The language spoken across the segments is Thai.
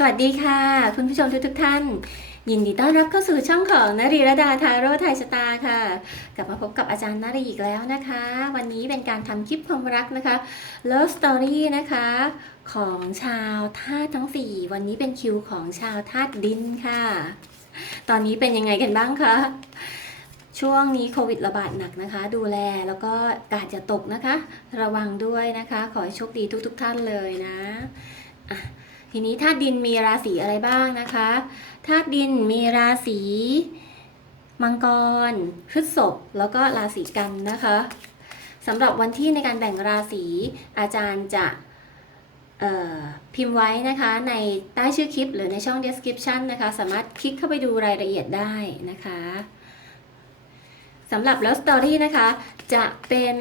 สวัสดีค่ะ คุณผู้ชมทุกทุกท่าน ยินดีต้อนรับเข้าสู่ช่องของนรีรดาทาโร่ไทยชะตาค่ะ กลับมาพบกับอาจารย์นารีอีกแล้วนะคะ วันนี้เป็นการทำคลิปความรักนะคะ Love Story นะคะ ของชาวธาตุทั้ง 4 วันนี้เป็นคิวของชาวธาตุดินค่ะ ตอนนี้เป็นยังไงกันบ้างคะช่วงนี้โควิดระบาดหนักนะคะ ดูแลแล้วก็กาดจะตกนะคะ ระวังด้วยนะคะ ขอให้โชคดีทุกๆท่านเลยนะอะ ทีนี้ธาตุดินมีราศีอะไรบ้างนะคะธาตุดินมีราศีมังกรพฤษภแล้วก็ราศีกันนะคะสำหรับวันที่ในการแบ่งราศีอาจารย์จะพิมพ์ไว้นะคะในใต้ชื่อคลิป หรือในช่อง description นะคะ สามารถคลิกเข้าไปดูรายละเอียดได้นะคะสำหรับ Love Story นะคะ จะเป็น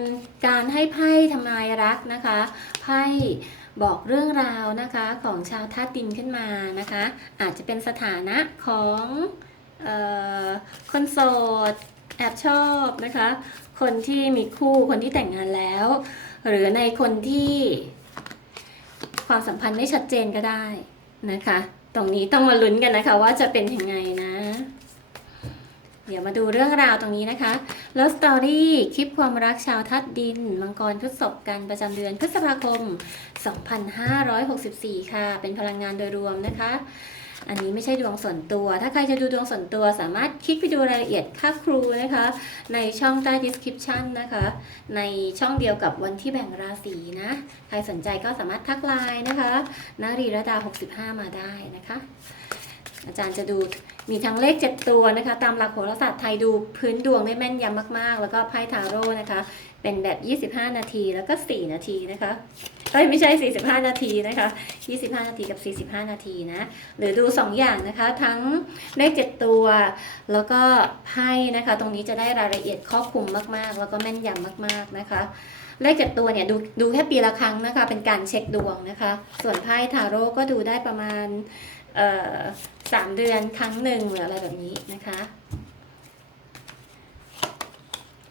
การให้ไพ่ทำนายรักนะคะไพ่ บอกเรื่องราวนะคะของชาวธาตุดินขึ้นมานะคะ อาจจะเป็นสถานะของออคนโสดแอบชอบนะคะ คนที่มีคู่คนที่แต่งงานแล้ว หรือในคนที่ความสัมพันธ์ไม่ชัดเจนก็ได้นะคะ ตรงนี้ต้องมาลุ้นกันนะคะว่าจะเป็นยังไงนะ เดี๋ยวมาดูเรื่องราวตรงนี้นะคะ Love Story คลิปความรักชาวธาตุดิน มังกรพฤษภกันประจำเดือนพฤษภาคม 2564 ค่ะ เป็นพลังงานโดยรวมนะคะ อันนี้ไม่ใช่ดวงส่วนตัว ถ้าใครจะดูดวงส่วนตัวสามารถคลิกไปดูรายละเอียดค่าครูนะคะ ในช่องใต้ description นะคะ ในช่องเดียวกับวันที่แบ่งราศีนะ ใครสนใจก็สามารถทักไลน์นะคะนารีระดา 65 มาได้นะคะ อาจารย์จะดูมีทั้งเลข 7 ตัวนะคะ ตามหลักโหราศาสตร์ไทยดูพื้นดวงได้แม่นยำมากๆ แล้วก็ไพ่ทาโร่นะคะ เป็นแบบ 25 นาทีแล้วก็ 4 นาทีนะคะเอ้ยไม่ใช่ 45 นาทีนะคะ 25 นาทีกับ 45 นาทีนะ หรือดู 2 อย่างนะคะ ทั้งเลข 7 ตัว แล้วก็ไพ่นะคะ ตรงนี้จะได้รายละเอียดครอบคลุมมากๆ แล้วก็แม่นยำมากๆนะคะ เลข7ตัวเนี่ยดูดูแค่ปีละครั้งนะคะ เป็นการเช็คดวงนะคะ ส่วนไพ่ทาโร่ก็ดูได้ประมาณ สามเดือนครั้งหนึ่งหรืออะไรแบบนี้นะคะ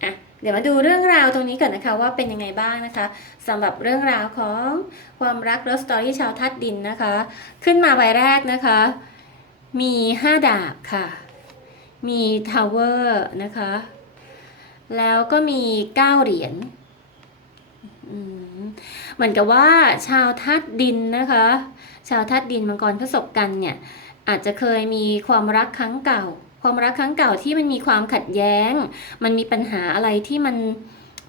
อะเดี๋ยวมาดูเรื่องราวตรงนี้ก่อนนะคะว่าเป็นยังไงบ้างนะคะสำหรับเรื่องราวของความรักรสตอรี่ชาวทัดดินนะคะ ขึ้นมาใบแรกนะคะ มี5ดาบค่ะ มีทาวเวอร์นะคะ แล้วก็มี9เหรียญอืม เหมือนกับว่าชาวธาตุดินนะคะ ชาวธาตุดินมังกรพฤษภกันเนี่ยอาจจะเคยมีความรักครั้งเก่า ความรักครั้งเก่าที่มันมีความขัดแย้ง มันมีปัญหาอะไรที่มัน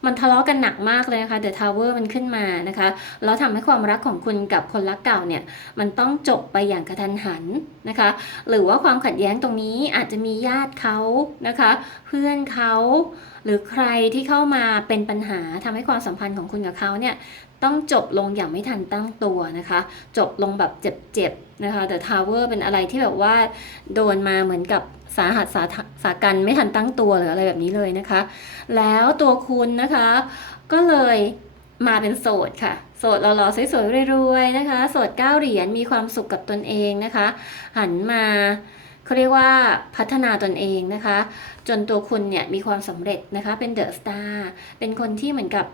มันทะเลาะกันหนักมากเลยนะคะเดอะทาวเวอร์มันขึ้นมานะคะแล้วทำให้ความรักของคุณกับคนรักเก่าเนี่ยมันต้องจบไปอย่างกระทันหันนะคะ หรือว่าความขัดแย้งตรงนี้อาจจะมีญาติเขานะคะ เพื่อนเขาหรือใครที่เข้ามาเป็นปัญหาทำให้ความสัมพันธ์ของคุณกับเขาเนี่ยต้องจบลงอย่างไม่ทันตั้งตัวนะคะ จบลงแบบเจ็บๆ นะคะแต่ทาวเวอร์เป็นอะไรที่แบบว่าโดนมาเหมือนกับสาหัสสาสากันไม่ทันตั้งตัวหรืออะไรแบบนี้เลยนะคะ แล้วตัวคุณนะคะ ก็เลยมาเป็นโสดค่ะ โสดหล่อๆสวยๆรวยๆนะคะ โสดเก้าเหรียญมีความสุขกับตนเองนะคะ หันมาเขาเรียกว่าพัฒนาตนเองนะคะ จนตัวคุณเนี่ยมีความสำเร็จนะคะเป็นเดอะสตาร์เป็นคนที่เหมือนกับ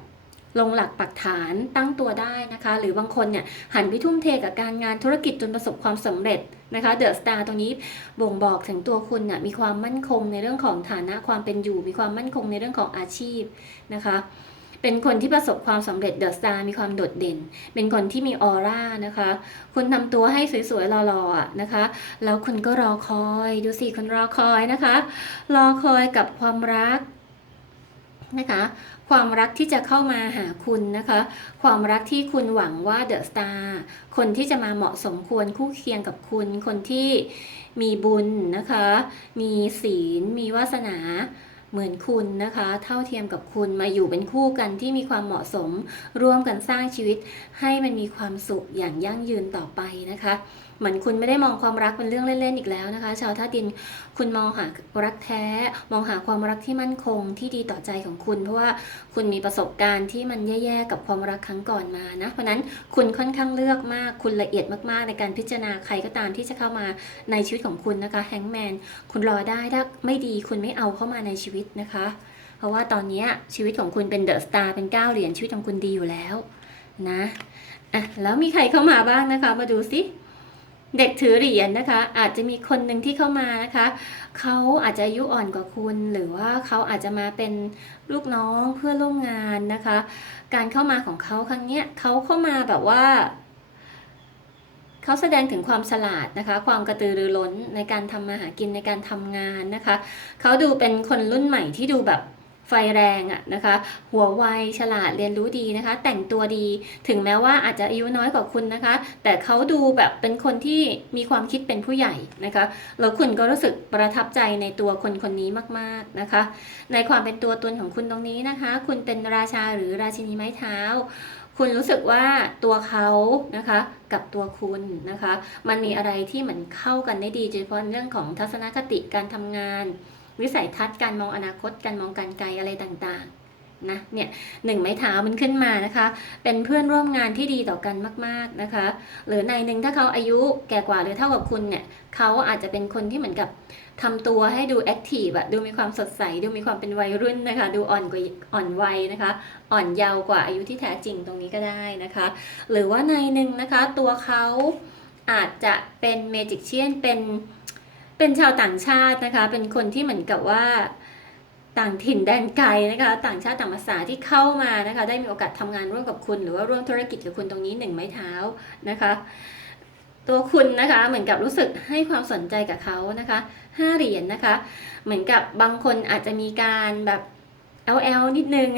ลงหลักปักฐานตั้งตัวได้นะคะ หรือบางคนเนี่ยหันไปทุ่มเทกับการงานธุรกิจจนประสบความสำเร็จนะคะเดอะสตาร์ตรงนี้บ่งบอกถึงตัวคุณน่ะมีความมั่นคงในเรื่องของฐานะความเป็นอยู่ มีความมั่นคงในเรื่องของอาชีพนะคะเป็นคนที่ประสบความสำเร็จเดอะสตาร์มีความโดดเด่น เป็นคนที่มีออร่านะคะ คุณทำตัวให้สวยๆหล่อๆนะคะ แล้วคุณก็รอคอย ดูสิคุณรอคอยนะคะ รอคอยกับความรัก นะคะ ความรักที่จะเข้ามาหาคุณนะคะ ความรักที่คุณหวังว่าเดอะสตาร์คนที่จะมาเหมาะสมควรคู่เคียงกับคุณ คนที่มีบุญนะคะ มีศีล มีวาสนาเหมือนคุณนะคะ เท่าเทียมกับคุณมาอยู่เป็นคู่กันที่มีความเหมาะสม ร่วมกันสร้างชีวิต ให้มันมีความสุขอย่างยั่งยืนต่อไปนะคะ เหมือนคุณไม่ได้มองความรักเป็นเรื่องเล่นๆอีกแล้วนะคะ ชาวท่าดินคุณมองหารักแท้ มองหาความรักที่มั่นคงที่ดีต่อใจของคุณ เพราะว่าคุณมีประสบการณ์ที่มันแย่ๆกับความรักครั้งก่อนมานะเพราะนั้นคุณค่อนข้างเลือกมากคุณละเอียดมากๆ ในการพิจารณาใครก็ตามที่จะเข้ามาในชีวิตของคุณนะคะแฮงแมนคุณรอได้ถ้าไม่ดีคุณไม่เอาเข้ามาในชีวิตนะคะ เพราะว่าตอนนี้ชีวิตของคุณเป็นเดอะสตาร์เป็นเก้าเหรียญชีวิตของคุณดีอยู่แล้วนะอะแล้วมีใครเข้ามาบ้างนะคะ มาดูสิ เด็กถือเหรียญนะคะ อาจจะมีคนหนึ่งที่เข้ามานะคะ เขาอาจจะอายุอ่อนกว่าคุณ หรือว่าเขาอาจจะมาเป็นลูกน้องเพื่อนร่วมงานนะคะ การเข้ามาของเขาครั้งเนี้ยเขาเข้ามาแบบว่าเขาแสดงถึงความฉลาดนะคะ ความกระตือรือร้นในการทำมาหากินในการทำงานนะคะ เขาดูเป็นคนรุ่นใหม่ที่ดูแบบ ไฟแรงอะนะคะ หัวไวฉลาดเรียนรู้ดีนะคะ แต่งตัวดี ถึงแม้ว่าอาจจะอายุน้อยกว่าคุณนะคะ แต่เขาดูแบบเป็นคนที่มีความคิดเป็นผู้ใหญ่นะคะ แล้วคุณก็รู้สึกประทับใจในตัวคนคนนี้มากๆนะคะ ในความเป็นตัวตนของคุณตรงนี้นะคะ คุณเป็นราชาหรือราชินีไม้เท้า คุณรู้สึกว่าตัวเขานะคะกับตัวคุณนะคะ มันมีอะไรที่เหมือนเข้ากันได้ดีโดยเฉพาะเรื่องของทัศนคติการทำงาน วิสัยทัศน์การมองอนาคตการมองการไกลอะไรต่างๆนะเนี่ยหนึ่งไม้เท้ามันขึ้นมานะคะ เป็นเพื่อนร่วมงานที่ดีต่อกันมากๆนะคะ หรือในหนึ่งถ้าเขาอายุแก่กว่าหรือเท่ากับคุณเนี่ยเขาอาจจะเป็นคนที่เหมือนกับทำตัวให้ดูแอคทีฟอะดูมีความสดใส ดูมีความเป็นวัยรุ่นนะคะ ดูอ่อนกว่าอ่อนวัยนะคะ อ่อนเยาว์กว่าอายุที่แท้จริงตรงนี้ก็ได้นะคะ หรือว่าในหนึ่งนะคะตัวเขาอาจจะเป็นเมจิกเชียนเป็น เป็นชาวต่างชาตินะคะ เป็นคนที่เหมือนกับว่าต่างถิ่นแดนไกลนะคะ ต่างชาติต่างภาษาที่เข้ามานะคะ ได้มีโอกาสทำงานร่วมกับคุณ หรือว่าร่วมธุรกิจกับคุณตรงนี้หนึ่งไม้เท้านะคะ ตัวคุณนะคะ เหมือนกับรู้สึกให้ความสนใจกับเขานะคะห้าเหรียญนะคะ เหมือนกับบางคนอาจจะมีการแบบ LL นิดนึง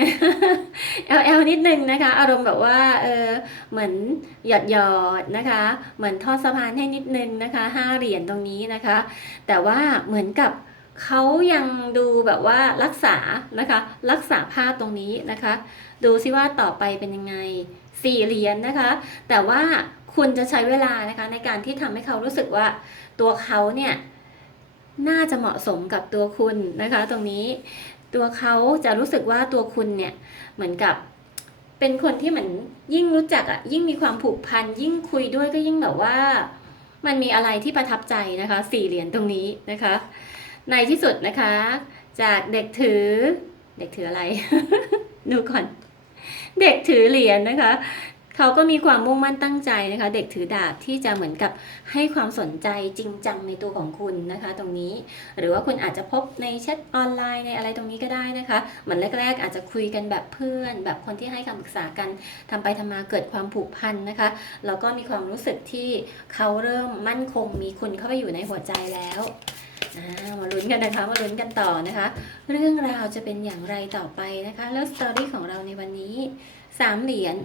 LL นิดนึงนะคะ อารมณ์แบบว่าเออเหมือนหยอดหยอดนะคะ เหมือนทอดสะพานให้นิดนึงนะคะห้าเหรียญตรงนี้นะคะ แต่ว่าเหมือนกับเขายังดูแบบว่ารักษานะคะ รักษาภาพตรงนี้นะคะ ดูซิว่าต่อไปเป็นยังไงสี่เหรียญนะคะ แต่ว่าคุณจะใช้เวลานะคะในการที่ทำให้เขารู้สึกว่าตัวเขาเนี่ยน่าจะเหมาะสมกับตัวคุณนะคะ ตรงนี้ ตัวเขาจะรู้สึกว่าตัวคุณเนี่ยเหมือนกับเป็นคนที่เหมือนยิ่งรู้จักอะยิ่งมีความผูกพันยิ่งคุยด้วยก็ยิ่งแบบว่า มันมีอะไรที่ประทับใจนะคะสี่เหรียญตรงนี้นะคะ ในที่สุดนะคะ จากเด็กถือ เด็กถืออะไร ดูก่อน เด็กถือเหรียญนะคะ เขาก็มีความมุ่งมั่นตั้งใจนะคะ เด็กถือดาบที่จะเหมือนกับให้ความสนใจจริงจังในตัวของคุณนะคะ ตรงนี้ หรือว่าคุณอาจจะพบในแชทออนไลน์ในอะไรตรงนี้ก็ได้นะคะเหมือนแรก ๆ อาจจะคุยกันแบบเพื่อน แบบคนที่ให้คำปรึกษากันทำไปทำมาเกิดความผูกพันนะคะแล้วก็มีความรู้สึกที่เขาเริ่มมั่นคงมีคุณเข้าไปอยู่ในหัวใจแล้วามาลุ้นกันนะคะ มาลุ้นกันต่อนะคะ เรื่องราวจะเป็นอย่างไรต่อไปนะคะ แล้วสตอรี่ของเราในวันนี้สามเหรียญ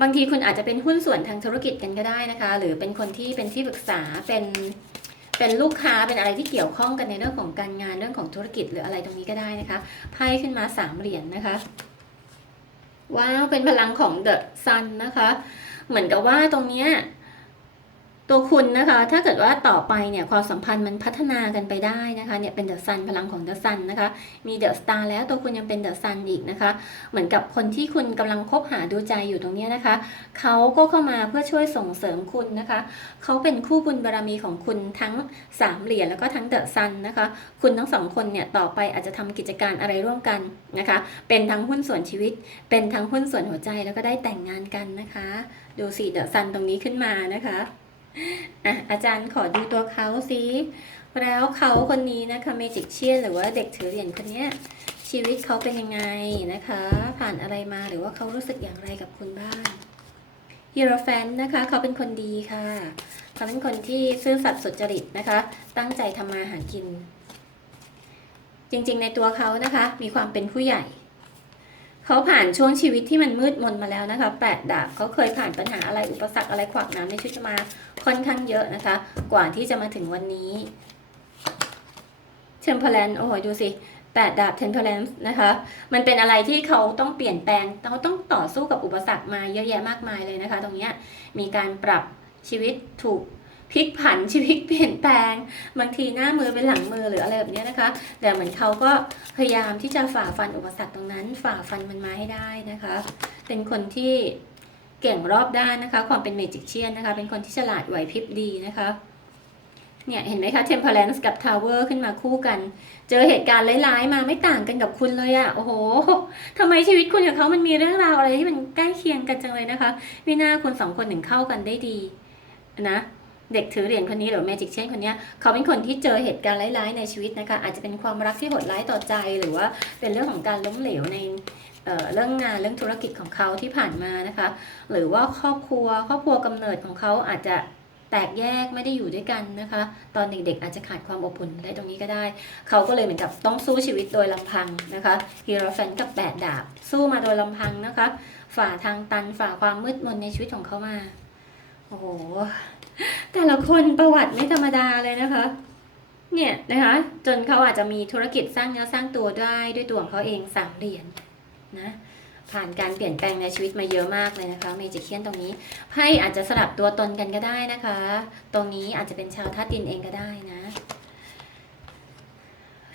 บางทีคุณอาจจะเป็นหุ้นส่วนทางธุรกิจกันก็ได้นะคะ หรือเป็นคนที่เป็นที่ปรึกษาเป็นเป็นลูกค้าเป็นอะไรที่เกี่ยวข้องกันในเรื่องของการงานเรื่องของธุรกิจหรืออะไรตรงนี้ก็ได้นะคะไพ่ขึ้นมาสามเหรียญนะคะว้าวเป็นพลังของเดอะซันนะคะ เหมือนกับว่าตรงเนี้ย ตัวคุณนะคะ ถ้าเกิดว่าต่อไปเนี่ยความสัมพันธ์มันพัฒนากันไปได้นะคะเนี่ยเป็นเดอะซันพลังของเดอะซันนะคะ มีเดอะสตาร์แล้วตัวคุณยังเป็นเดอะซันอีกนะคะ เหมือนกับคนที่คุณกำลังคบหาดูใจอยู่ตรงนี้นะคะเขาก็เข้ามาเพื่อช่วยส่งเสริมคุณนะคะเขาเป็นคู่บุญบารมีของคุณทั้งสามเหรียญแล้วก็ทั้งเดอะซันนะคะ คุณทั้งสองคนเนี่ยต่อไปอาจจะทำกิจการอะไรร่วมกันนะคะ เป็นทั้งหุ้นส่วนชีวิต เป็นทั้งหุ้นส่วนหัวใจแล้วก็ได้แต่งงานกันนะคะ ดูสิเดอะซันตรงนี้ขึ้นมานะคะ อะอาจารย์ขอดูตัวเขาสิแล้วเขาคนนี้นะคะเมจิกเชียนหรือว่าเด็กถือเหรียญคนนี้ชีวิตเขาเป็นยังไงนะคะ ผ่านอะไรมาหรือว่าเขารู้สึกอย่างไรกับคุณบ้างฮีโรแฟนนะคะเขาเป็นคนดีค่ะ เขาเป็นคนที่ซื่อสัตย์สุจริตนะคะ ตั้งใจทำมาหากิน จริงๆในตัวเขานะคะ มีความเป็นผู้ใหญ่ เขาผ่านช่วงชีวิตที่มันมืดมนมาแล้วนะคะแปดดาบเขาเคยผ่านปัญหาอะไรอุปสรรคอะไรขวากน้ำในชีวิตมาค่อนข้างเยอะนะคะ กว่าที่จะมาถึงวันนี้เทมเพลนโอ้โหดูสิแปดดาบ temperance นะคะ มันเป็นอะไรที่เขาต้องเปลี่ยนแปลงเขาต้องต่อสู้กับอุปสรรคมาเยอะแยะมากมายเลยนะคะ ตรงเนี้ยมีการปรับชีวิตถูก พลิกผันชีวิตเปลี่ยนแปลง บางทีหน้ามือเป็นหลังมือหรืออะไรแบบนี้นะคะ แต่เหมือนเขาก็พยายามที่จะฝ่าฟันอุปสรรคตรงนั้น ฝ่าฟันมันมาให้ได้นะคะ เป็นคนที่เก่งรอบด้านนะคะ ความเป็นเมจิกเชียนนะคะ เป็นคนที่ฉลาดไหวพริบดีนะคะเนี่ยเห็นไหมคะ Temperance กับ Tower ขึ้นมาคู่กัน เจอเหตุการณ์ร้ายๆมาไม่ต่างกันกับคุณเลยอะโอ้โหทำไมชีวิตคุณกับเขามันมีเรื่องราวอะไรที่มันใกล้เคียงกันจังเลยนะคะวิน่าคุณสองคนถึงเข้ากันได้ดีนะ เด็กถือเหรียญคนนี้หรือแมจิกเช่นคนนี้เขาเป็นคนที่เจอเหตุการณ์ร้ายๆในชีวิตนะคะอาจจะเป็นความรักที่โหดร้ายต่อใจ หรือว่าเป็นเรื่องของการล้มเหลวในเเรื่องงานเรื่องธุรกิจของเขาที่ผ่านมานะคะ หรือว่าครอบครัวครอบครัวกำเนิดของเขาอาจจะแตกแยกไม่ได้อยู่ด้วยกันนะคะ ตอนเด็กๆอาจจะขาดความอบอุ่นได้ตรงนี้ก็ได้ เขาก็เลยเหมือนกับต้องสู้ชีวิตโดยลำพังนะคะฮีโรแฟนกับแปดดาบ สู้มาโดยลำพังนะคะ ฝ่าทางตันฝ่าความมืดมนในชีวิตของเขามา โอ้โห แต่ละคนประวัติไม่ธรรมดาเลยนะคะ เนี่ยนะคะ จนเขาอาจจะมีธุรกิจสร้างเนื้อสร้างตัวได้ด้วยตัวของเขาเองสามเหรียญนะผ่านการเปลี่ยนแปลงในชีวิตมาเยอะมากเลยนะคะเมจิเคียนตรงนี้ไพ่อาจจะสลับตัวตนกันก็ได้นะคะ ตรงนี้อาจจะเป็นชาวธาตุดินเองก็ได้นะ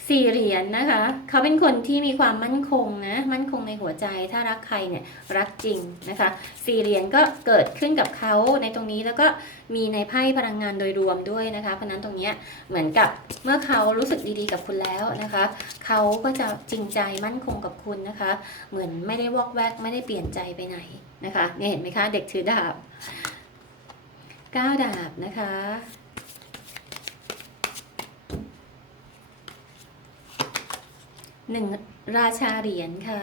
สี่เหรียญนะคะ เขาเป็นคนที่มีความมั่นคงนะ มั่นคงในหัวใจ ถ้ารักใครเนี่ยรักจริงนะคะสี่เหรียญก็เกิดขึ้นกับเขาในตรงนี้แล้วก็มีในไพ่พลังงานโดยรวมด้วยนะคะ เพราะนั้นตรงนี้เหมือนกับเมื่อเขารู้สึกดีๆกับคุณแล้วนะคะ เขาก็จะจริงใจมั่นคงกับคุณนะคะ เหมือนไม่ได้วอกแวกไม่ได้เปลี่ยนใจไปไหนนะคะเนี่ยเห็นไหมคะ เด็กถือดาบเก้าดาบนะคะ หนึ่งราชาเหรียญค่ะ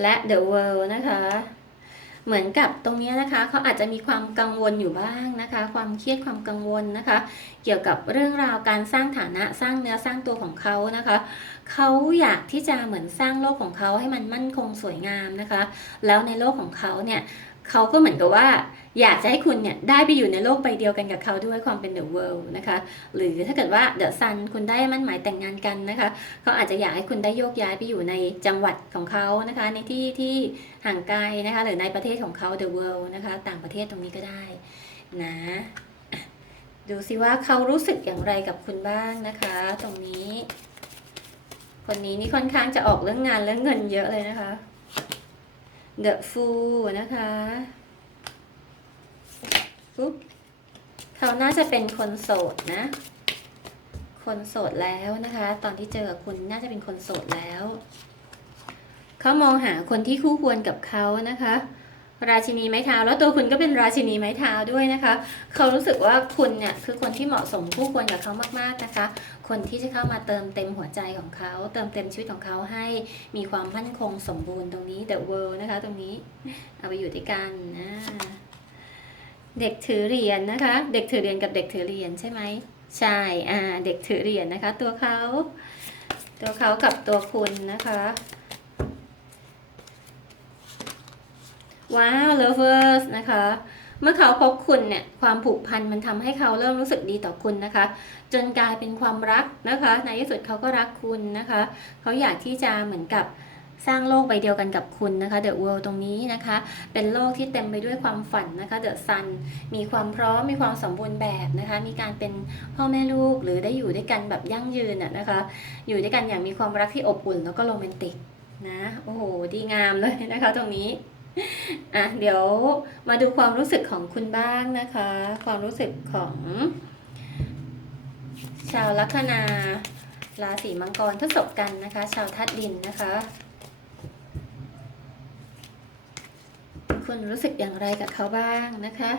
และ The World นะคะ เหมือนกับตรงนี้นะคะเขาอาจจะมีความกังวลอยู่บ้างนะคะ ความเครียดความกังวลนะคะ เกี่ยวกับเรื่องราวการสร้างฐานะสร้างเนื้อสร้างตัวของเขานะคะเขาอยากที่จะเหมือนสร้างโลกของเขาให้มันมั่นคงสวยงามนะคะ แล้วในโลกของเขาเนี่ย เขาก็เหมือนกับว่า อยากจะให้คุณเนี่ยได้ไปอยู่ในโลกใบเดียวกันกับเขาด้วยความเป็น the world นะคะ หรือถ้าเกิดว่า the sun คุณได้มั่นหมายแต่งงานกันนะคะ เขาอาจจะอยากให้คุณได้โยกย้ายไปอยู่ในจังหวัดของเขานะคะ ในที่ที่ห่างไกลนะคะ หรือในประเทศของเขา the world นะคะ ต่างประเทศตรงนี้ก็ได้นะอะดูสิว่าเขารู้สึกอย่างไรกับคุณบ้างนะคะ ตรงนี้ คนนี้นี่ค่อนข้างจะออกเรื่องงานเรื่องเงินเยอะเลยนะคะ The Fool นะคะปุ๊บเขาน่าจะเป็นคนโสดนะ คนโสดแล้วนะคะ ตอนที่เจอกับคุณน่าจะเป็นคนโสดแล้ว เขามองหาคนที่คู่ควรกับเขานะคะ ราชินีไม้เท้า แล้วตัวคุณก็เป็นราชินีไม้เท้าด้วยนะคะ เขารู้สึกว่าคุณเนี่ยคือคนที่เหมาะสมคู่ควรกับเขามากๆนะคะ คนที่จะเข้ามาเติมเต็มหัวใจของเขา เติมเต็มชีวิตของเขาให้มีความมั่นคงสมบูรณ์ตรงนี้ the world นะคะ ตรงนี้เอาไปอยู่ด้วยกันนะเด็กถือเหรียญนะคะ เด็กถือเหรียญกับเด็กถือเหรียญใช่ไหมใช่อ่าเด็กถือเหรียญนะคะ ตัวเขาตัวเขากับตัวคุณนะคะ ว้าว lovers นะคะ เมื่อเขาพบคุณเนี่ยความผูกพันมันทำให้เขาเริ่มรู้สึกดีต่อคุณนะคะ จนกลายเป็นความรักนะคะ ในที่สุดเขาก็รักคุณนะคะ เขาอยากที่จะเหมือนกับสร้างโลกใบเดียวกันกับคุณนะคะ The World ตรงนี้นะคะ เป็นโลกที่เต็มไปด้วยความฝันนะคะ The Sun มีความพร้อม มีความสมบูรณ์แบบนะคะ มีการเป็นพ่อแม่ลูกหรือได้อยู่ด้วยกันแบบยั่งยืนอะนะคะ อยู่ด้วยกันอย่างมีความรักที่อบอุ่นแล้วก็โรแมนติกนะ โอ้โห ดีงามเลยนะคะตรงนี้ อะเดี๋ยวมาดูความรู้สึกของคุณบ้างนะคะ ความรู้สึกของ ชาวลัคนาราศีมังกรทศกันนะคะ ชาวทัดดินนะคะ คุณรู้สึกอย่างไรกับเขาบ้างนะคะ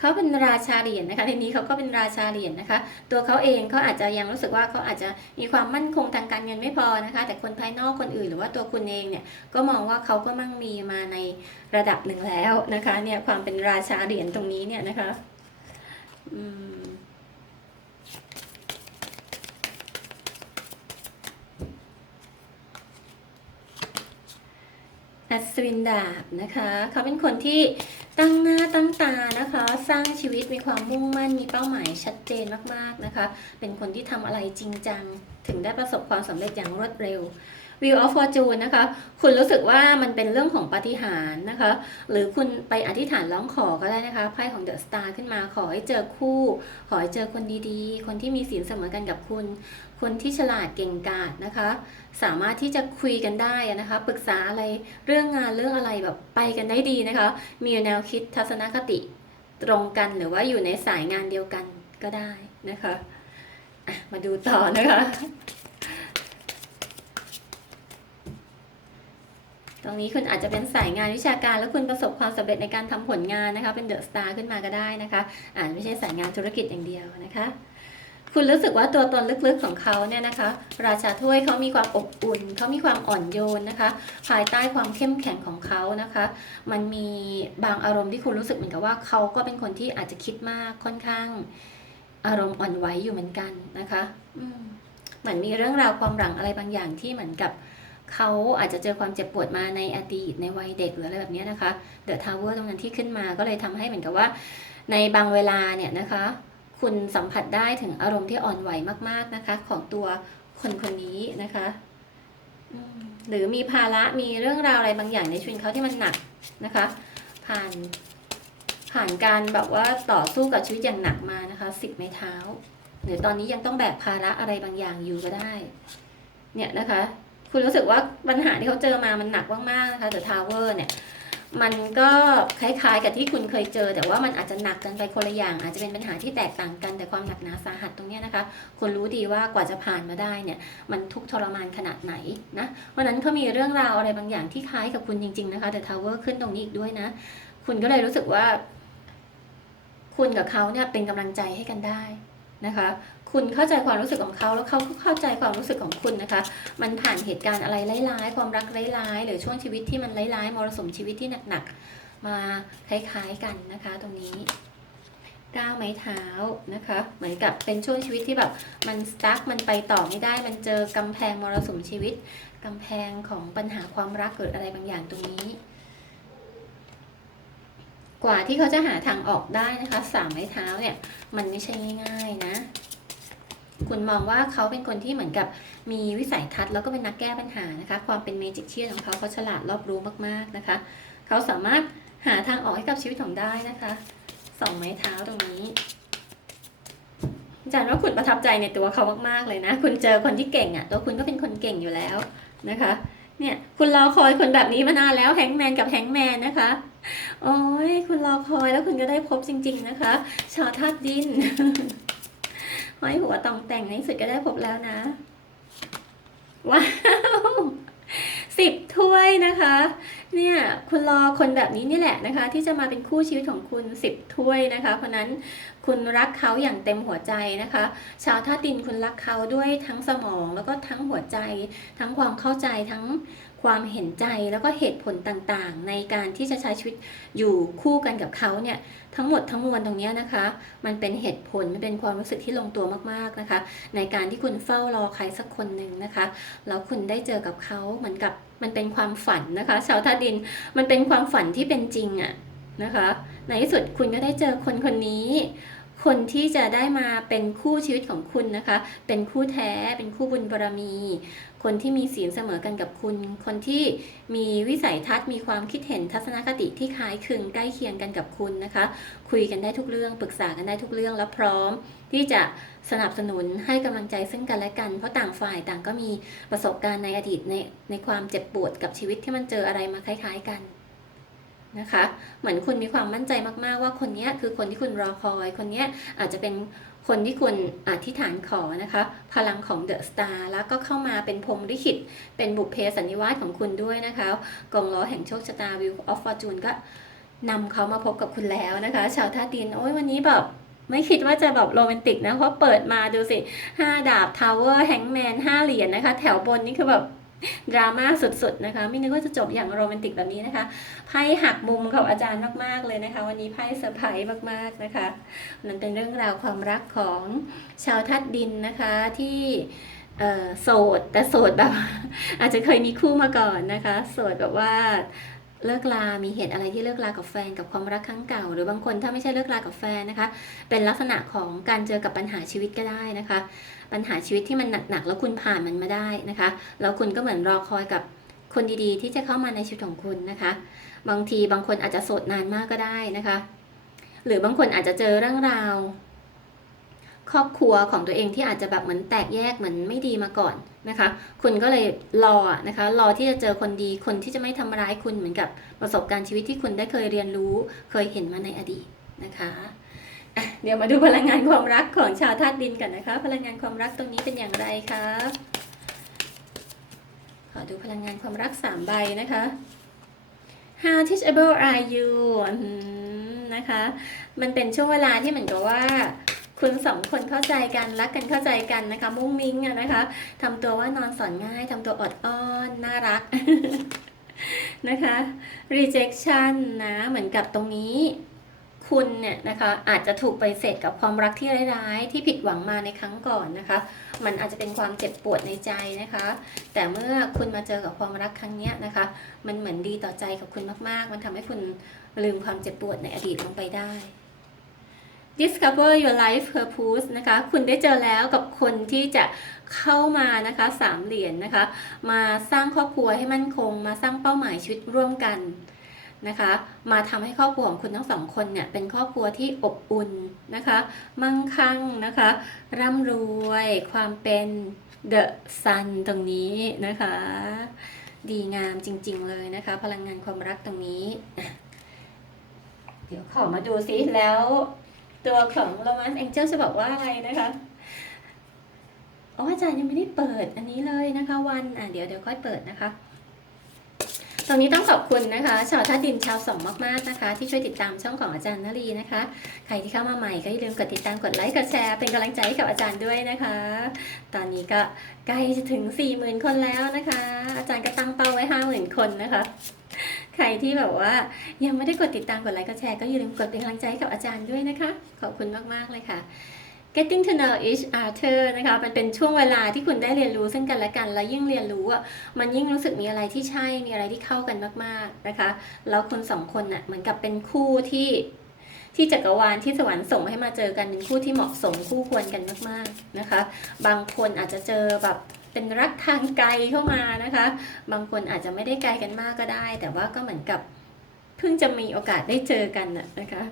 เขาเป็นราชาเหรียญนะคะทีนี้เขาก็เป็นราชาเหรียญนะคะ ตัวเขาเองเขาอาจจะยังรู้สึกว่าเขาอาจจะมีความมั่นคงทางการเงินไม่พอนะคะ แต่คนภายนอกคนอื่นหรือว่าตัวคุณเองเนี่ยก็มองว่าเขาก็มั่งมีมาในระดับหนึ่งแล้วนะคะเนี่ยความเป็นราชาเหรียญตรงนี้เนี่ยนะคะอืมอัศวินดาบนะคะ เขาเป็นคนที่ ตั้งหน้าตั้งตานะคะ สร้างชีวิตมีความมุ่งมั่นมีเป้าหมายชัดเจนมากๆนะคะ เป็นคนที่ทำอะไรจริงจัง ถึงได้ประสบความสำเร็จอย่างรวดเร็ว Wheel of Fortune นะคะ คุณรู้สึกว่ามันเป็นเรื่องของปาฏิหาริย์นะคะ หรือคุณไปอธิษฐานร้องขอก็ได้นะคะไพ่ของ The Star ขึ้นมาขอให้เจอคู่ ขอให้เจอคนดีๆ คนที่มีศีลเสมอกันกับคุณ คนที่ฉลาดเก่งกาจนะคะ สามารถที่จะคุยกันได้นะคะ ปรึกษาอะไรเรื่องงานเรื่องอะไรแบบไปกันได้ดีนะคะ มีแนวคิดทัศนคติตรงกันหรือว่าอยู่ในสายงานเดียวกันก็ได้นะคะ มาดูต่อนะคะ ตรงนี้คุณอาจจะเป็นสายงานวิชาการ แล้วคุณประสบความสำเร็จในการทำผลงานนะคะ เป็นเดอะสตาร์ขึ้นมาก็ได้นะคะอ่าไม่ใช่สายงานธุรกิจอย่างเดียวนะคะคุณรู้สึกว่าตัวตนลึกๆของเขาเนี่ยนะคะ ราชาถ้วยเขามีความอบอุ่นเขามีความอ่อนโยนนะคะ ภายใต้ความเข้มแข็งของเขานะคะ มันมีบางอารมณ์ที่คุณรู้สึกเหมือนกับว่าเขาก็เป็นคนที่อาจจะคิดมากค่อนข้าง อารมณ์อ่อนไหวอยู่เหมือนกันนะคะเหมือนมีเรื่องราวความหลังอะไรบางอย่างที่เหมือนกับเขาอาจจะเจอความเจ็บปวดมาในอดีตในวัยเด็กหรืออะไรแบบนี้นะคะเดอะทาวเวอร์ตรงนั้นที่ขึ้นมาก็เลยทำให้เหมือนกับว่า ในบางเวลาเนี่ยนะคะ คุณสัมผัสได้ถึงอารมณ์ที่อ่อนไหวมาก ๆนะคะ ของตัวคนคนนี้นะคะหรือมีภาระมีเรื่องราวอะไรบางอย่างในชีวิตเขาที่มันหนักนะคะ ผ่าน ผ่านการแบบว่าต่อสู้กับชีวิตอย่างหนักมานะคะสิบไม้เท้า หรือตอนนี้ยังต้องแบกภาระอะไรบางอย่างอยู่ก็ได้ เนี่ยนะคะ คุณรู้สึกว่าปัญหาที่เขาเจอมามันหนักมากๆนะคะ The Tower เนี่ยมันก็คล้ายๆกับที่คุณเคยเจอ แต่ว่ามันอาจจะหนักกันไปคนละอย่าง อาจจะเป็นปัญหาที่แตกต่างกันแต่ความหนักหนาสาหัสตรงนี้นะคะคุณรู้ดีว่ากว่าจะผ่านมาได้เนี่ย มันทุกทรมานขนาดไหนนะเพราะนั้นเขามีเรื่องราวอะไรบางอย่างที่คล้ายกับคุณจริง ๆนะคะ The Tower ขึ้นตรงนี้อีกด้วยนะ คุณก็เลยรู้สึกว่า คุณกับเขาเนี่ยเป็นกำลังใจให้กันได้นะคะ คุณเข้าใจความรู้สึกของเขาแล้วเขาก็เข้าใจความรู้สึกของคุณนะคะ มันผ่านเหตุการณ์อะไรร้ายๆ ความรักร้ายๆ หรือช่วงชีวิตที่มันร้ายๆมรสุมชีวิตที่หนักๆ มาคล้ายๆกันนะคะ ตรงนี้ก้าวไม้เท้านะคะ เหมือนกับเป็นช่วงชีวิตที่แบบมันสตั๊กมันไปต่อไม่ได้ มันเจอกำแพงมรสุมชีวิตกำแพงของปัญหาความรักเกิดอะไรบางอย่างตรงนี้ กว่าที่เขาจะหาทางออกได้นะคะสามไม้เท้าเนี่ยมันไม่ใช่ง่ายๆนะ คุณมองว่าเขาเป็นคนที่เหมือนกับมีวิสัยทัศน์แล้วก็เป็นนักแก้ปัญหานะคะ ความเป็นเมจิกเชียนของเขาเขาฉลาดรอบรู้มากๆนะคะ เขาสามารถหาทางออกให้กับชีวิตของได้นะคะสองไม้เท้าตรงนี้อาจารย์ว่าคุณประทับใจในตัวเขามากๆเลยนะ คุณเจอคนที่เก่งอะ่ะ ตัวคุณก็เป็นคนเก่งอยู่แล้วนะคะ เนี่ย คุณรอคอยคนแบบนี้มานานแล้วแฮงแมนกับแฮงแมนนะคะ โอ้ยคุณรอคอยแล้วคุณก็ได้พบจริง ๆ นะคะ ชาวธาตุดินห้อยหัวตองแต่งในสุดก็ได้พบแล้วนะ ว้าวสิบถ้วยนะคะ เนี่ยคุณรอคนแบบนี้นี่แหละนะคะ ที่จะมาเป็นคู่ชีวิตของคุณสิบถ้วยนะคะ เพราะนั้นคุณรักเขาอย่างเต็มหัวใจนะคะ ชาวธาตุดินคุณรักเขาด้วยทั้งสมองแล้วก็ทั้งหัวใจ ทั้งความเข้าใจทั้ง ความเห็นใจแล้วก็เหตุผลต่างๆ ในการที่จะใช้ชีวิตอยู่คู่กันกับเขาเนี่ยทั้งหมดทั้งมวลตรงนี้นะคะ มันเป็นเหตุผลมันเป็นความรู้สึกที่ลงตัวมากๆนะคะ ในการที่คุณเฝ้ารอใครสักคนหนึ่งนะคะแล้วคุณได้เจอกับเขาเหมือนกับมันเป็นความฝันนะคะ ชาวธาตุดินมันเป็นความฝันที่เป็นจริงอะนะคะ ในที่สุดคุณก็ได้เจอคนคนนี้ คนที่จะได้มาเป็นคู่ชีวิตของคุณนะคะ เป็นคู่แท้ เป็นคู่บุญบารมี คนที่มีศีลเสมอกันกับคุณ คนที่มีวิสัยทัศน์ มีความคิดเห็นทัศนคติที่คล้ายคลึงใกล้เคียงกันกับคุณนะคะ คุยกันได้ทุกเรื่อง ปรึกษากันได้ทุกเรื่อง และพร้อม ที่จะสนับสนุนให้กำลังใจซึ่งกันและกัน เพราะต่างฝ่ายต่างก็มีประสบการณ์ในอดีตในในความเจ็บปวดกับชีวิตที่มันเจออะไรมาคล้าย ๆ กัน นะคะ เหมือนคุณมีความมั่นใจมากๆ ว่าคนนี้คือคนที่คุณรอคอย คนนี้อาจจะเป็นคนที่คุณอธิษฐานขอนะคะ พลังของเดอะสตาร์แล้วก็เข้ามาเป็นพรมลิขิต เป็นบุพเพสันนิวาสของคุณด้วยนะคะกองล้อแห่งโชคชะตาวิวออฟฟอร์จูนก็นำเขามาพบกับคุณแล้วนะคะ ชาวท่าดินโอ้ยวันนี้แบบไม่คิดว่าจะแบบโรแมนติกนะ เพราะเปิดมาดูสิห้าดาบทาวเวอร์แฮงแมนห้าเหรียญนะคะ แถวบนนี่คือแบบ ดราม่าสุดๆนะคะ ไม่นึกว่าจะจบอย่างโรแมนติกแบบนี้นะคะ ไพ่หักมุมกับอาจารย์มากๆเลยนะคะ วันนี้ไพ่เซอร์ไพรส์มากๆนะคะนั่นเป็นเรื่องราวความรักของชาวทัดดินนะคะที่โสดแต่โสดแบบ อาจจะเคยมีคู่มาก่อนนะคะ โสดแบบว่าเลิกลา มีเหตุอะไรที่เลิกลากับแฟนกับความรักครั้งเก่า หรือบางคนถ้าไม่ใช่เลิกลากับแฟนนะคะ เป็นลักษณะของการเจอกับปัญหาชีวิตก็ได้นะคะ ปัญหาชีวิตที่มันหนักๆแล้วคุณผ่านมันมาได้นะคะ แล้วคุณก็เหมือนรอคอยกับคนดีๆ ที่จะเข้ามาในชีวิตของคุณนะคะ บางทีบางคนอาจจะโสดนานมากก็ได้นะคะ หรือบางคนอาจจะเจอเรื่องราว ครอบครัวของตัวเองที่อาจจะแบบเหมือนแตกแยกเหมือนไม่ดีมาก่อนนะคะ คุณก็เลยรอนะคะ รอที่จะเจอคนดีคนที่จะไม่ทำร้ายคุณเหมือนกับประสบการณ์ชีวิตที่คุณได้เคยเรียนรู้ เคยเห็นมาในอดีตนะคะ เดี๋ยวมาดูพลังงานความรักของชาวธาตุดินกันนะคะ พลังงานความรักตรงนี้เป็นอย่างไรคะขอดูพลังงานความรักสามใบนะคะ How teachable are you นะคะ มันเป็นช่วงเวลาที่เหมือนกับว่าคุณสองคนเข้าใจกันรักกันเข้าใจกันนะคะ มุ้งมิ้งนะคะทำตัวว่านอนสอนง่ายทำตัวอดอ้อนน่ารักนะคะ rejection นะ เหมือนกับตรงนี้ คุณเนี่ยนะคะอาจจะถูกไปฏิเสธกับความรักที่ร้ายๆ ที่ผิดหวังมาในครั้งก่อนนะคะ มันอาจจะเป็นความเจ็บปวดในใจนะคะ แต่เมื่อคุณมาเจอกับความรักครั้งเนี้ยนะคะ มันเหมือนดีต่อใจกับคุณมากๆ มันทำให้คุณลืมความเจ็บปวดในอดีตลงไปได้ discover your life purpose นะคะ คุณได้เจอแล้วกับคนที่จะเข้ามานะคะสามเหรียญนะคะ มาสร้างครอบครัวให้มั่นคง มาสร้างเป้าหมายชีวิตร่วมกัน นะคะ มาทำให้ครอบครัวของคุณทั้งสองคนเนี่ยเป็นครอบครัวที่อบอุ่นนะคะ มั่งคั่งนะคะ ร่ำรวย ความเป็น the sun ตรงนี้นะคะ ดีงามจริง ๆ เลยนะคะ พลังงานความรักตรงนี้ เดี๋ยวขอมาดูซิแล้ว ตัวของ Romance Angel จะบอกว่าอะไรนะคะอ๋ออาจารย์ยังไม่ได้เปิดอันนี้เลยนะคะ วันอะเดี๋ยวเดี๋ยวค่อยเปิดนะคะ ตรงนี้ต้องขอบคุณนะคะ ชาวท่าดินชาวสองมากๆนะคะ ที่ช่วยติดตามช่องของอาจารย์นลีนะคะ ใครที่เข้ามาใหม่ก็อย่าลืมกดติดตามกดไลค์กดแชร์เป็นกำลังใจให้กับอาจารย์ด้วยนะคะ ตอนนี้ก็ใกล้จะถึง40,000คนแล้วนะคะ อาจารย์ก็ตั้งเป้าไว้50,000คนนะคะใครที่แบบว่ายังไม่ได้กดติดตามกดไลค์กดแชร์ก็อย่าลืมกดเป็นกำลังใจให้กับอาจารย์ด้วยนะคะ ขอบคุณมากๆเลยค่ะ Getting to know each other นะคะมันเป็นช่วงเวลาที่คุณได้เรียนรู้ซึ่งกันและกัน แล้วยิ่งเรียนรู้อะมันยิ่งรู้สึกมีอะไรที่ใช่มีอะไรที่เข้ากันมากๆนะคะแล้วคุณสองคนน่ะเหมือนกับเป็นคู่ที่ที่จักรวาลที่สวรรค์ส่งให้มาเจอกันเป็นคู่ที่เหมาะสมคู่ควรกันมากๆนะคะ บางคนอาจจะเจอแบบเป็นรักทางไกลเข้ามานะคะ บางคนอาจจะไม่ได้ไกลกันมากก็ได้ แต่ว่าก็เหมือนกับเพิ่งจะมีโอกาสได้เจอกันน่ะนะคะ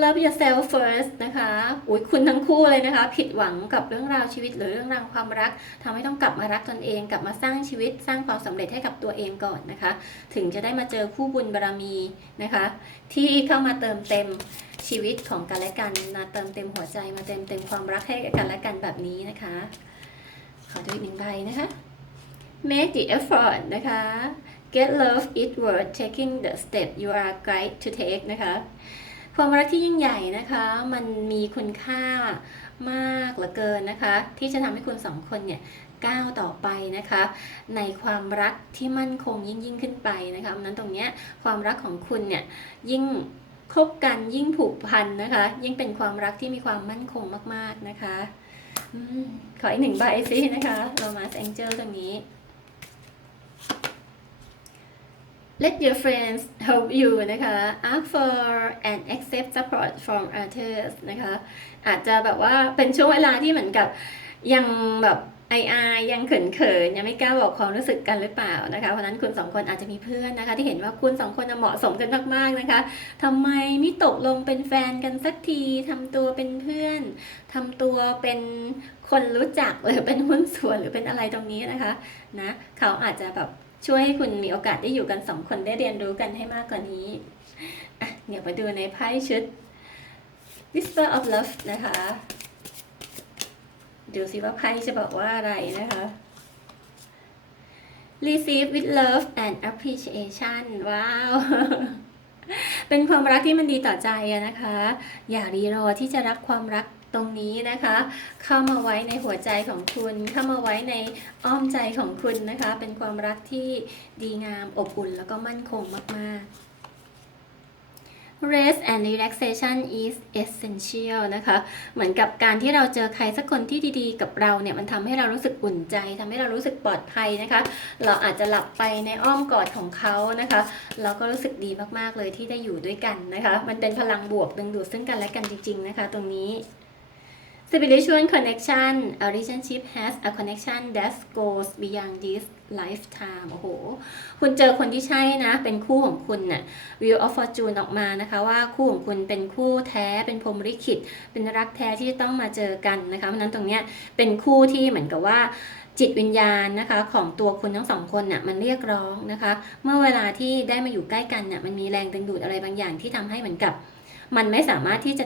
Love yourself first นะคะอุ้ยคุณทั้งคู่เลยนะคะ ผิดหวังกับเรื่องราวชีวิตหรือเรื่องราวความรักทำให้ต้องกลับมารักตนเอง กลับมาสร้างชีวิตสร้างความสำเร็จให้กับตัวเองก่อนนะคะ ถึงจะได้มาเจอคู่บุญบารมีนะคะ ที่เข้ามาเติมเต็มชีวิตของกันและกันมาเติมเต็มหัวใจมาเติมเต็มความรักให้กันและกันแบบนี้นะคะ ขอดูอีกหนึ่งใบนะคะ make the effort นะคะ get love it worth taking the step you are guide to take นะคะ ความรักที่ยิ่งใหญ่นะคะ มันมีคุณค่ามากเหลือเกินนะคะ ที่จะทำให้คุณสองคนเนี่ยก้าวต่อไปนะคะ ในความรักที่มั่นคงยิ่งยิ่งขึ้นไปนะคะเพราะฉะนั้นตรงเนี้ยความรักของคุณเนี่ยยิ่งคบกันยิ่งผูกพันนะคะ ยิ่งเป็นความรักที่มีความมั่นคงมากๆนะคะอขออีกหนึ่งใบสินะคะ Romance Angel ตรงนี้ Let your friends help you นะคะ ask for and accept support from others นะคะ อาจจะแบบว่าเป็นช่วงเวลาที่เหมือนกับยังแบบไออายยังเขินเขินยังไม่กล้าบอกความรู้สึกกันหรือเปล่านะคะเพราะนั้นคุณสองคนอาจจะมีเพื่อนนะคะ ที่เห็นว่าคุณสองคนเหมาะสมกันมากๆนะคะทำไมไม่ตกลงเป็นแฟนกันสักทีทำตัวเป็นเพื่อนทำตัวเป็นคนรู้จักหรือเป็นหุ้นส่วนหรือเป็นอะไรตรงนี้นะคะนะเขาอาจจะแบบ ช่วยให้คุณมีโอกาสได้อยู่กันสองคนได้เรียนรู้กันให้มากกว่านี้อะเดี๋ยวมาดูในไพ่ชุด Whisper of Love นะคะ ดูสิว่าไพ่จะบอกว่าอะไรนะคะ Receive with love and appreciation ว้าว เป็นความรักที่มันดีต่อใจนะคะ อย่ารีรอที่จะรักความรัก ตรงนี้นะคะ เข้ามาไว้ในหัวใจของคุณ เข้ามาไว้ในอ้อมใจของคุณนะคะ เป็นความรักที่ดีงามอบอุ่นแล้วก็มั่นคงมาก ๆ Rest and relaxation is essential นะคะ เหมือนกับการที่เราเจอใครสักคนที่ดีๆ กับเราเนี่ย มันทำให้เรารู้สึกอุ่นใจทำให้เรารู้สึกปลอดภัยนะคะ เราอาจจะหลับไปในอ้อมกอดของเขานะคะ เราก็รู้สึกดีมากๆเลยที่ได้อยู่ด้วยกันนะคะ มันเป็นพลังบวกดึงดูดซึ่งกันและกันจริง ๆ นะคะ ตรงนี้ Spiritual connection a relationship has a connection that goes beyond this lifetime โอ้โห คุณเจอคนที่ใช่นะ เป็นคู่ของคุณน่ะ Wheel of Fortune ออกมานะคะ ว่าคู่ของคุณเป็นคู่แท้ เป็นพรมลิขิต เป็นรักแท้ที่ต้องมาเจอกันนะคะ เพราะนั้นตรงเนี้ยเป็นคู่ที่เหมือนกับว่าจิตวิญญาณนะคะของตัวคุณทั้งสองคนน่ะมันเรียกร้องนะคะ เมื่อเวลาที่ได้มาอยู่ใกล้กันน่ะมันมีแรงดึงดูดอะไรบางอย่างที่ทำให้เหมือนกับ มันไม่สามารถที่จะ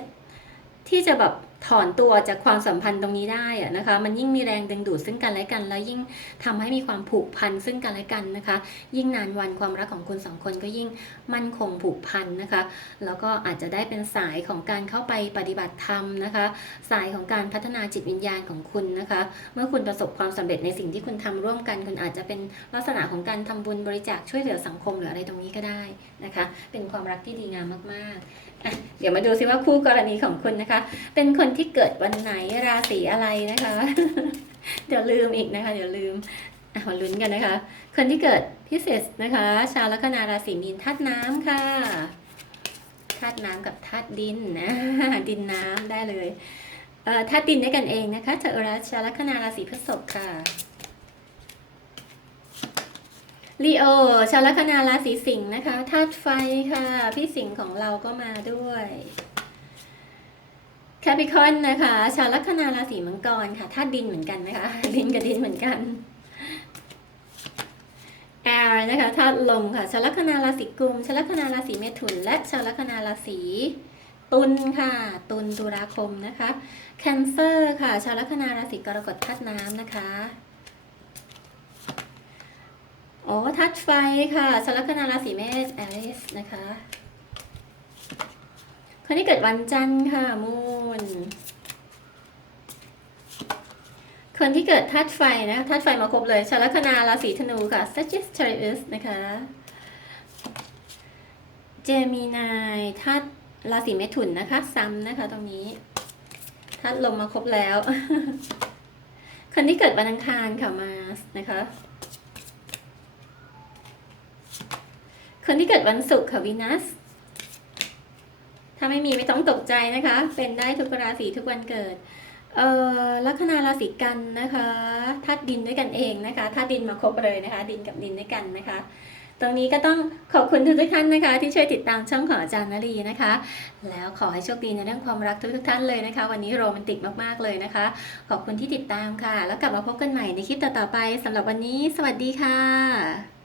ที่จะแบบ ถอนตัวจากความสัมพันธ์ตรงนี้ได้อะนะคะ มันยิ่งมีแรงดึงดูดซึ่งกันและกัน แล้วยิ่งทำให้มีความผูกพันซึ่งกันและกันนะคะ ยิ่งนานวันความรักของคุณสองคนก็ยิ่งมั่นคงผูกพันนะคะ แล้วก็อาจจะได้เป็นสายของการเข้าไปปฏิบัติธรรมนะคะ สายของการพัฒนาจิตวิญญาณของคุณนะคะ เมื่อคุณประสบความสำเร็จในสิ่งที่คุณทำร่วมกัน คุณอาจจะเป็นลักษณะของการทำบุญบริจาคช่วยเหลือสังคมหรืออะไรตรงนี้ก็ได้นะคะ เป็นความรักที่ดีงามมาก ๆ เดี๋ยวมาดูซิว่าคู่กรณีของคุณนะคะ เป็นคนที่เกิดวันไหนราศีอะไรนะคะ เดี๋ยวลืมอีกนะคะ เดี๋ยวลืมอะมาลุ้นกันนะคะ คนที่เกิดพิเศษนะคะ ชาวลัคนาราศีมีนธาตุน้ำค่ะธาตุน้ำกับธาตุดินนะดินน้ำได้เลยเอ่อธาตุดินได้กันเองนะคะชาวราชาวลัคนาราศีพฤษภค่ะ ลีโอชาวลัคนาราศีสิงห์นะคะธาตุไฟค่ะ พี่สิงห์ของเราก็มาด้วยแคปิคอนนะคะ ชาวลัคนาราศีมังกรค่ะธาตุดินเหมือนกันนะคะ ดินกับดินเหมือนกันแอร์นะคะธาตุลมค่ะชาวลัคนาราศีกุมชาวลัคนาราศีเมถุน และชาวลัคนาราศีตุลค่ะ ตุลตุลาคมนะคะ แคนเซอร์ค่ะ ชาวลัคนาราศีกรกฎธาตุน้ำนะคะ อ้ธาตุไฟค่ะชาวลัคนาราศีเมษแอริสนะคะ คนที่เกิดวันจันทร์ค่ะมูนคนที่เกิดธาตุไฟนะธาตุไฟมาครบเลยชาวลัคนาราศีธนูค่ะ Sagittarius นะคะเจมินายธาตุราศีเมถุนนะคะ ซ้ำนะคะตรงนี้ธาตุลมมาครบแล้ว คนที่เกิดวันอังคารค่ะมาสนะคะ คนที่เกิดวันศุกร์ค่ะวินัส ถ้าไม่มีไม่ต้องตกใจนะคะ เป็นได้ทุกราศีทุกวันเกิด เอ่อลัคนาราศีกันนะคะธาตุดินด้วยกันเองนะคะธาตุดินมาครบเลยนะคะ ดินกับดินด้วยกันนะคะตรงนี้ก็ต้องขอบคุณทุกๆท่านนะคะ ที่ช่วยติดตามช่องของอาจารย์นรีนะคะ แล้วขอให้โชคดีในเรื่องความรักทุกๆท่านเลยนะคะ วันนี้โรแมนติกมากๆเลยนะคะ ขอบคุณที่ติดตามค่ะ แล้วกลับมาพบกันใหม่ในคลิปต่อๆไปสำหรับวันนี้ สวัสดีค่ะ